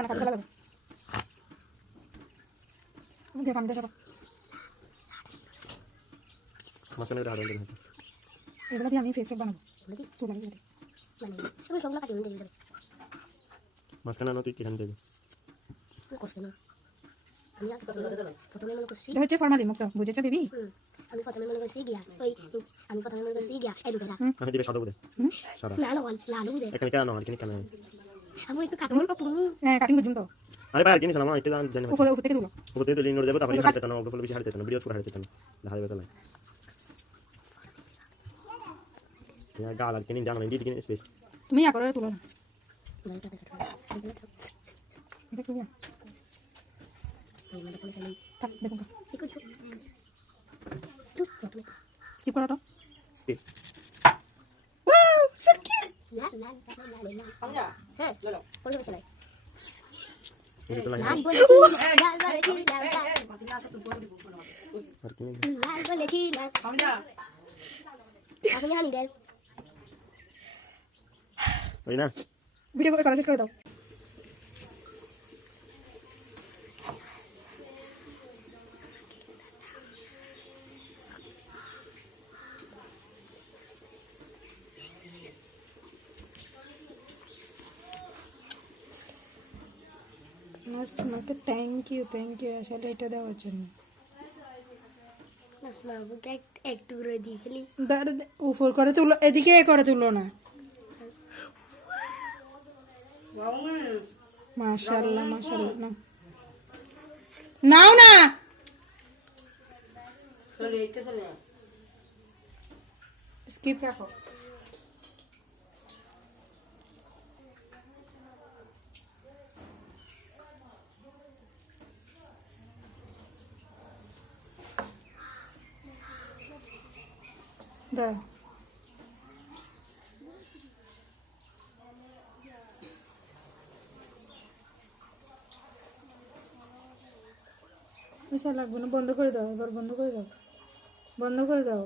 নিয়ে না কাটতে লাগবে মুখে পানি দেবো মাঝখানে একটা হাড় দেন এগুলো দিয়ে আমি ফেস প্যাক বানাবো চুল লাগিয়ে মানে তুমি সবগুলো কাটিয়ে নিতে যাবে মাঝখানে না তুই কেখানে দেবে করছ না আমি আর প্রথমে মনে করছি এটা হচ্ছে ফরমালিন মুক্ত বুঝেছো বেবি আমি প্রথমে মনে করছি গিয়া ওই আমি প্রথমে মনে করছি গিয়া এই দুটোরা আমি দিবে সাদা বুদে সাদা না লালু দে এখানে কেন এখানে কেন আমি একটু কাটবো তো তুমি হ্যাঁ কাটিং বুঝুন তো আরে ভাই কিনি সালাম এটা জানি না উপরে উপর থেকে তুলো ওতে তো লিন দেব তারপরে হাড়তে না ওপরে বেশি হাড়তে না ভিডিও পুরো হাড়তে না দেখা যাবে তাহলে ya gala কিনি জানা দিদি কিনি স্পেস তুমি আ করে তুলো না এটা দেখো এটা কি এই মানে কোন সাইন থাক দেখুন তো একটু তুই প্রথমে স্কিপ করো তো স্কিপ ওয়াও সো কিউট না হ্যাঁ কোন কিছু নাই এটা তো লাগে লাল বলেছি লাল বলেছি আর কিনি লাল বলেছি না আপনি হানি দেন ওই না ভিডিও করা শেষ করে দাও মাকে থ্যাংক ইউ আসলে এটা দেওয়ার জন্য মামুকে একটু করে দিয়ে ফেলি উপর করে তুলো এদিকে করে তুলো না মাশাআল্লাহ না নাও না স্কিপ রাখো দাও এসা লাগবে না বন্ধ করে দাও এবার বন্ধ করে দাও